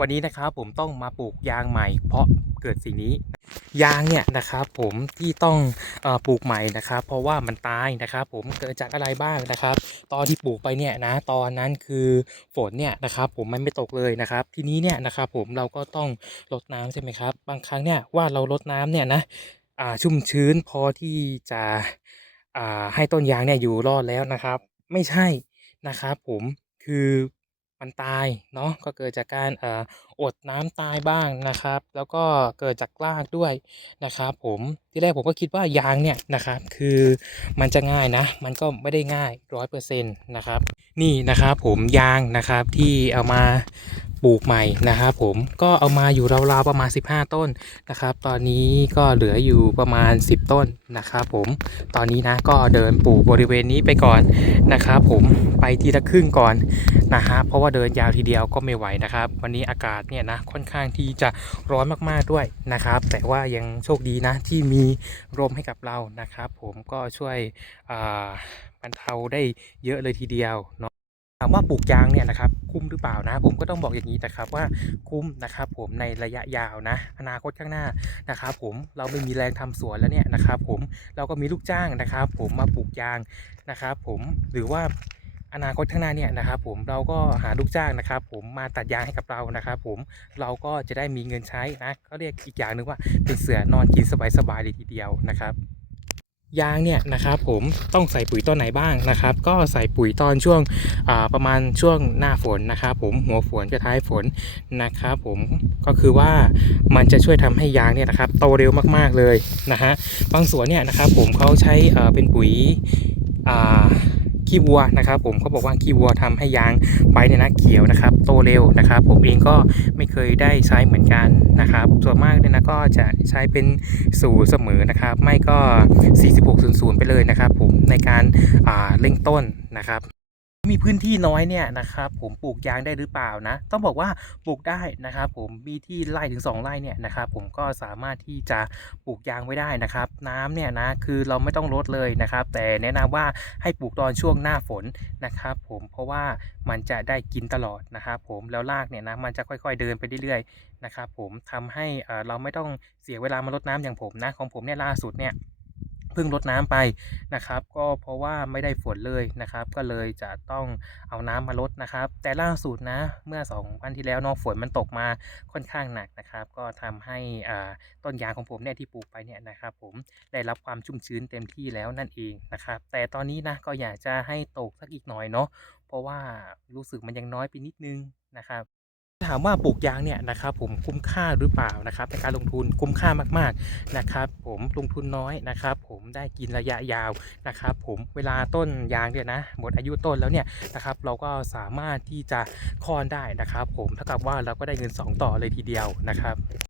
วันนี้นะครับผมต้องมาปลูกยางใหม่ เพราะเกิดสิ่งนี้ ยางเนี่ยนะครับผมที่ต้องอปลูกใหม่นะครับ เพราะว่ามันตายนะครับ ผมเกิดจากอะไรบ้างนะครับ ตอนที่ปลูกไปเนี่ยนะตอนนั้นคือฝนเนี่ยนะครับ ผมมันไม่ตกเลยนะครับ ทีนี้เนี่ยนะครับผมเราก็ต้องรดน้ำใช่ไหมครับ บางครั้งเนี่ยว่าเรารดน้ำเนี่ยนะอ่าชุ่มชื้นพอที่จะอ่าให้ต้นยางเนี่ยอยู่รอดแล้วนะครับ ไม่ใช่นะครับ ผมคือ มันตายเนาะก็เกิดจากการเอ่ออดน้ำตายบ้างนะครับ แล้วก็เกิดจากรากด้วยนะครับผมที่แรกผมก็คิดว่ายางเนี่ยนะครับคือมันจะง่ายนะ มันก็ไม่ได้ง่ายร้อยเปอร์เซ็นต์นะครับนี่นะครับผมยางนะครับที่เอามา ปลูกใหม่นะครับผมก็เอามาอยู่ราวๆประมาณ 15 ต้นนะครับ ตอนนี้ก็เหลืออยู่ประมาณ 10 ต้นนะครับผมตอนนี้นะก็เดินปลูกบริเวณนี้ไปก่อนนะครับผมไปทีละครึ่งก่อนนะฮะเพราะว่าเดินยาวทีเดียวก็ไม่ไหวนะครับ วันนี้อากาศเนี่ยนะค่อนข้างที่จะร้อนมากๆด้วยนะครับ แต่ว่ายังโชคดีนะที่มีลมให้กับเรานะครับ ผมก็ช่วยอ่าบรรเทาได้เยอะเลยทีเดียวเนาะ ถามว่าปลูกยางเนี่ยนะครับคุ้มหรือเปล่านะ ผมก็ต้องบอกอย่างนี้นะครับว่าคุ้มนะครับ ผมในระยะยาวนะ อนาคตข้างหน้านะครับ ผมเราไม่มีแรงทำสวนแล้วเนี่ยนะครับ ผมเราก็มีลูกจ้างนะครับ ผมมาปลูกยางนะครับ ผมหรือว่าอนาคตข้างหน้าเนี่ยนะครับ ผมเราก็หาลูกจ้างนะครับ ผมมาตัดยางให้กับเรานะครับ ผมเราก็จะได้มีเงินใช้นะก็เรียกอีกอย่างหนึ่งว่าเป็นเสือนอนกินสบายๆเลยทีเดียวนะครับ ยางเนี่ยนะครับผมต้องใส่ปุ๋ยตอนไหนบ้างนะครับ ก็ใส่ปุ๋ยตอนช่วงประมาณช่วงหน้าฝนนะครับ ผมหัวฝนกับท้ายฝนนะครับ ผมก็คือว่ามันจะช่วยทำให้ยางเนี่ยนะครับโตเร็วมากๆเลยนะฮะบางสวนเนี่ยนะครับผมเขาใช้เอ่อเป็นปุ๋ยอ่า ขี้วัวนะครับ ผมเขาบอกว่าขี้วัวทำให้ยางใบเนี่ยนะเขียวนะครับ โตเร็วนะครับ ผมเองก็ไม่เคยได้ใช้เหมือนกันนะครับ ส่วนมากเนี่ยนะก็จะใช้เป็นสูตรเสมอนะครับ ไม่ก็ 4600 ไปเลยนะครับ ผมในการเร่งต้นนะครับ มีพื้นที่น้อยเนี่ยนะครับผมปลูกยางได้หรือเปล่านะ ต้องบอกว่าปลูกได้นะครับผมมีที่ไร่ถึง 2ไร่เนี่ยนะครับผมก็สามารถที่จะปลูกยางไว้ได้นะครับ น้ำเนี่ยนะคือเราไม่ต้องลดเลยนะครับ แต่แนะนำว่าให้ปลูกตอนช่วงหน้าฝนนะครับ ผมเพราะว่ามันจะได้กินตลอดนะครับผมแล้วรากเนี่ยนะมันจะค่อยๆเดินไปเรื่อยๆนะครับผมทำให้เราไม่ต้องเสียเวลามารดน้ำอย่างผมนะของผมเนี่ยล่าสุดเนี่ย เพิ่งรดน้ำไปนะครับ ก็เพราะว่าไม่ได้ฝนเลยนะครับ ก็เลยจะต้องเอาน้ำมารดนะครับ แต่ล่าสุดนะเมื่อ2วันที่แล้วนาะฝนมันตกมาค่อนข้างหนักนะครับ ก็ทำให้ต้นยางของผมเนี่ยที่ปลูกไปเนี่ยนะครับผมได้รับความชุ่มชื้นเต็มที่แล้วนั่นเองนะครับ แต่ตอนนี้นะก็อยากจะให้ตกสักอีกหน่อยเนาะเพราะว่ารู้สึกมันยังน้อยไปนิดนึงนะครับ ถามว่าปลูกยางเนี่ยนะครับผมคุ้มค่าหรือเปล่านะครับในการลงทุนคุ้มค่ามากๆนะครับ ผมลงทุนน้อยนะครับ ผมได้กินระยะยาวนะครับ ผมเวลาต้นยางเนี่ยนะหมดอายุต้นแล้วเนี่ยนะครับ เราก็สามารถที่จะคอนได้นะครับ ผมเท่ากับว่าเราก็ได้เงิน 2 ต่อเลยทีเดียวนะครับ